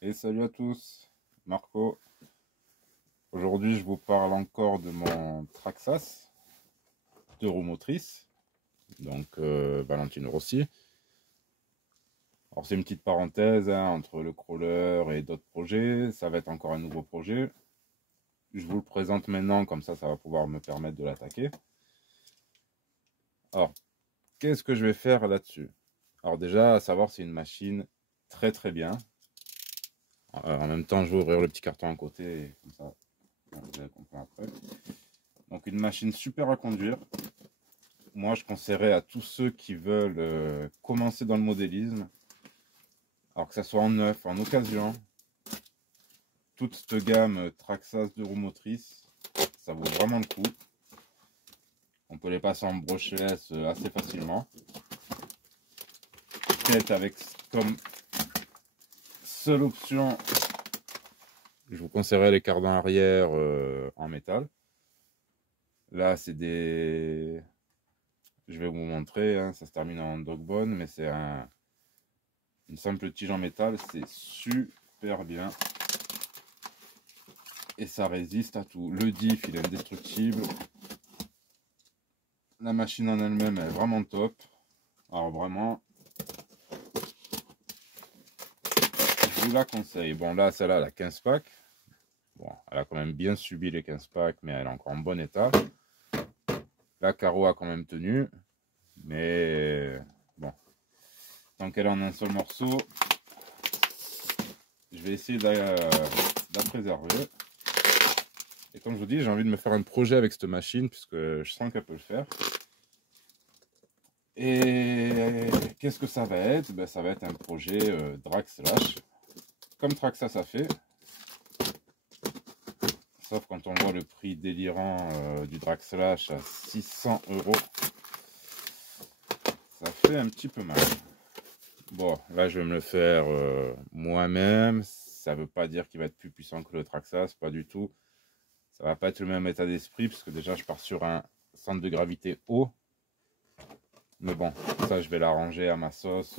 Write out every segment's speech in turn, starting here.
Et salut à tous, Marco. Aujourd'hui, je vous parle encore de mon Traxas, deux roues motrices, donc Valentino Rossi. Alors, c'est une petite parenthèse hein, entre le crawler et d'autres projets. Ça va être encore un nouveau projet. Je vous le présente maintenant, comme ça va pouvoir me permettre de l'attaquer. Alors, qu'est-ce que je vais faire là-dessus? Alors, déjà, à savoir, c'est une machine très très bien. En même temps, je vais ouvrir le petit carton à côté, comme ça, vous allez comprendre après. Donc, une machine super à conduire. Moi, je conseillerais à tous ceux qui veulent commencer dans le modélisme, alors que ça soit en neuf, en occasion, toute cette gamme Traxxas de roues motrices, ça vaut vraiment le coup. On peut les passer en brushless assez facilement. Peut-être avec comme seule option, je vous conseillerais les cardans arrière en métal. Là, c'est des... Je vais vous montrer, hein, ça se termine en dogbone, mais c'est une simple tige en métal, c'est super bien. Et ça résiste à tout. Le diff, il est indestructible. La machine en elle-même est vraiment top. Alors vraiment, je vous la conseille. Bon là, celle-là, elle a 15 packs. Bon, elle a quand même bien subi les 15 packs, mais elle est encore en bon état. La carreau a quand même tenu. Mais bon, tant qu'elle est en un seul morceau, je vais essayer de la préserver. Et comme je vous dis, j'ai envie de me faire un projet avec cette machine, puisque je sens qu'elle peut le faire. Et qu'est-ce que ça va être? Ben, ça va être un projet drag slash, comme Traxxas ça fait. Sauf quand on voit le prix délirant du drag slash à 600 €, ça fait un petit peu mal. Bon, là je vais me le faire moi-même. Ça veut pas dire qu'il va être plus puissant que le Traxxas, pas du tout. Ça va pas être le même état d'esprit, parce que déjà je pars sur un centre de gravité haut. Mais bon, ça je vais l'arranger à ma sauce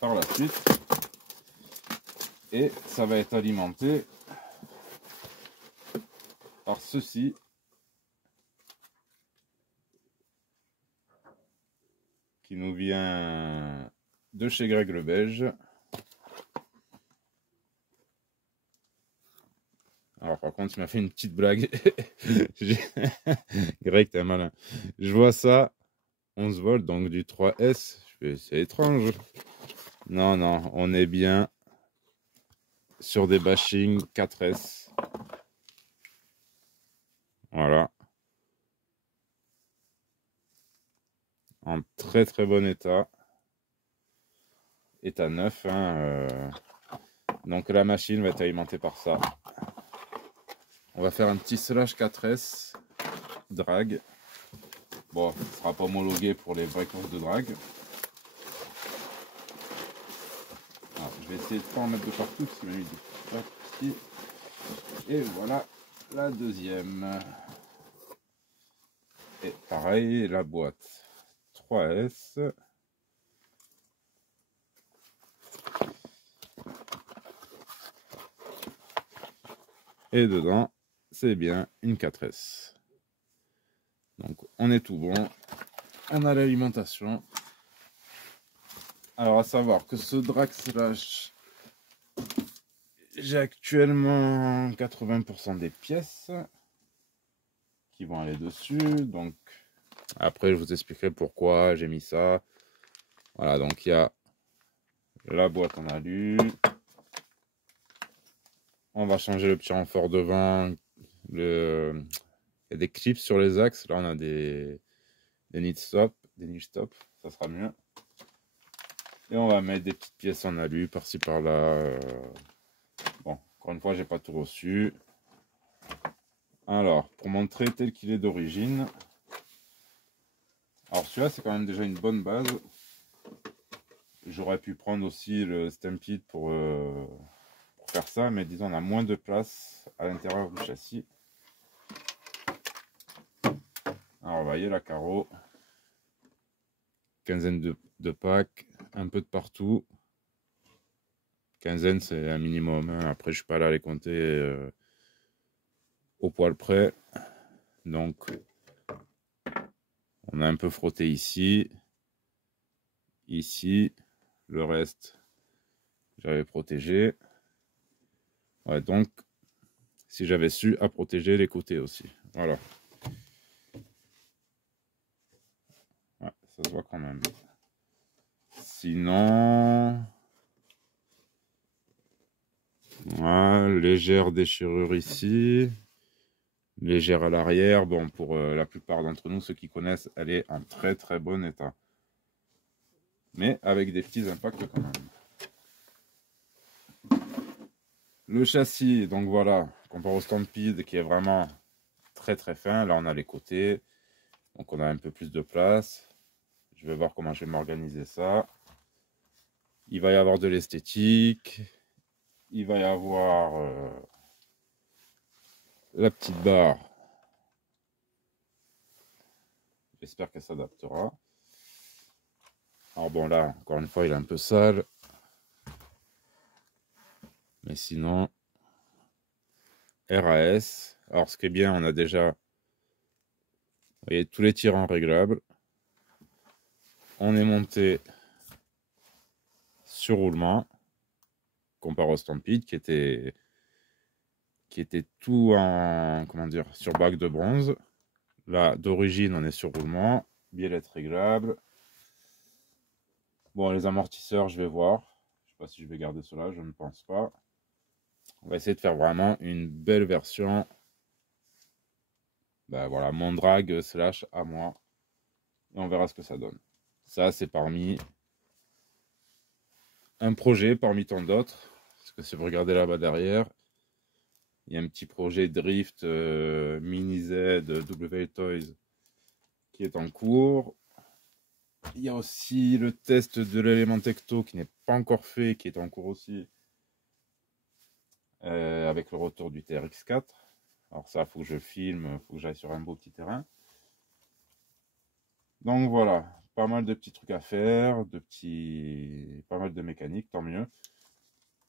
par la suite. Et ça va être alimenté par ceci. Qui nous vient de chez Greg le Belge. Alors par contre, il m'a fait une petite blague. Greg, t'es malin. Je vois ça, 11 volts, donc du 3S. C'est étrange. Non, non, on est bien sur des bashing 4S. Voilà. En très très bon état. État neuf. Hein, Donc la machine va être alimentée par ça. On va faire un petit slash 4S drag. Bon, ce sera pas homologué pour les vraies courses de drag. Alors, je vais essayer de ne pas en mettre de partout parce qu'il m'a mis des petits. Et voilà la deuxième. Et pareil, la boîte 3S. Et dedans, c'est bien une 4S. Donc on est tout bon. On a l'alimentation. Alors à savoir que ce drag slash, j'ai actuellement 80% des pièces qui vont aller dessus. Donc après je vous expliquerai pourquoi j'ai mis ça. Voilà, donc il y a la boîte en alu. On va changer le petit renfort devant. Il y a des clips sur les axes. Là on a des nid stop, ça sera mieux. Et on va mettre des petites pièces en alu par-ci par-là. Bon, encore une fois, j'ai pas tout reçu. Alors, pour montrer tel qu'il est d'origine. Alors celui-là, c'est quand même déjà une bonne base. J'aurais pu prendre aussi le Stampede pour faire ça, mais disons, on a moins de place à l'intérieur du châssis. Alors, vous voyez la carreau. Quinzaine de packs, un peu de partout. Quinzaine, c'est un minimum, hein. Après, je suis pas là à les compter au poil près. Donc, on a un peu frotté ici. Ici. Le reste, j'avais protégé. Ouais, donc, si j'avais su à protéger les côtés aussi. Voilà. Ouais, ça se voit quand même. Sinon... Ouais, légère déchirure ici. Légère à l'arrière. Bon, pour la plupart d'entre nous, ceux qui connaissent, elle est en très très bon état. Mais avec des petits impacts quand même. Le châssis, donc voilà, comparé au Stampede qui est vraiment très très fin. Là, on a les côtés. Donc, on a un peu plus de place. Je vais voir comment je vais m'organiser ça. Il va y avoir de l'esthétique. Il va y avoir la petite barre. J'espère qu'elle s'adaptera. Alors bon, là, encore une fois, il est un peu sale. Mais sinon, RAS. Alors, ce qui est bien, on a déjà, vous voyez, tous les tirants réglables. On est monté sur roulement, comparé au Stampede, qui était tout en, comment dire, sur bague de bronze. Là, d'origine, on est sur roulement, biellette réglable. Bon, les amortisseurs, je vais voir. Je sais pas si je vais garder cela, je ne pense pas. On va essayer de faire vraiment une belle version. Ben voilà, mon drag slash à moi. Et on verra ce que ça donne. Ça, c'est parmi un projet parmi tant d'autres. Parce que si vous regardez là-bas derrière, il y a un petit projet Drift Mini Z W Toys qui est en cours. Il y a aussi le test de l'élément Tecto qui n'est pas encore fait, qui est en cours aussi. Avec le retour du TRX4. Alors ça, il faut que je filme, il faut que j'aille sur un beau petit terrain. Donc voilà, pas mal de petits trucs à faire, pas mal de mécanique, tant mieux.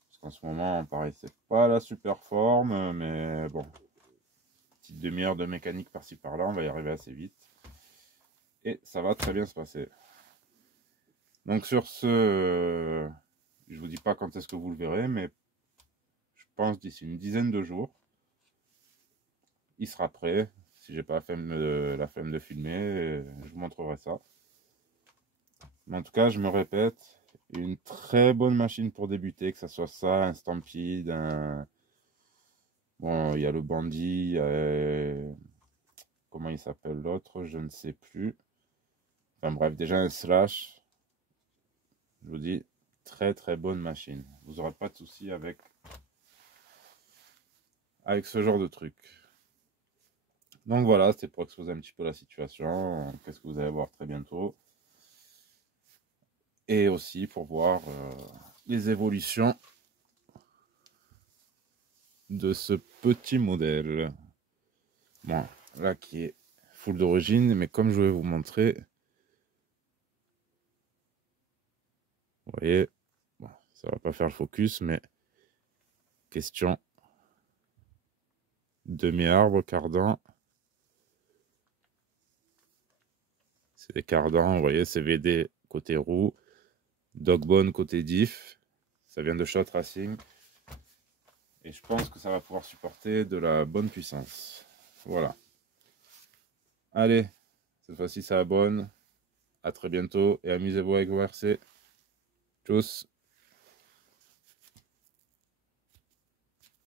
Parce qu'en ce moment, pareil, c'est pas la super forme, mais bon, petite demi-heure de mécanique par-ci par-là, on va y arriver assez vite. Et ça va très bien se passer. Donc sur ce, je vous dis pas quand est-ce que vous le verrez, mais je pense d'ici une dizaine de jours, il sera prêt. Si j'ai pas la flemme de filmer, je vous montrerai ça. Mais en tout cas, je me répète, une très bonne machine pour débuter, que ce soit ça, un Stampede, bon, il y a le Bandit, comment il s'appelle l'autre, je ne sais plus. Enfin bref, déjà un Slash, je vous dis, très très bonne machine. Vous n'aurez pas de soucis avec ce genre de truc. Donc voilà, c'était pour exposer un petit peu la situation. Qu'est-ce que vous allez voir très bientôt. Et aussi pour voir les évolutions de ce petit modèle. Bon, là qui est full d'origine, mais comme je vais vous montrer, vous voyez, bon, ça va pas faire le focus, mais question demi-arbre, cardan. C'est des cardans, vous voyez, c'est VD côté roue, Dogbone côté diff. Ça vient de Shot Racing. Et je pense que ça va pouvoir supporter de la bonne puissance. Voilà. Allez, cette fois-ci ça abonne. À très bientôt et amusez-vous avec vos RC. Tchuss.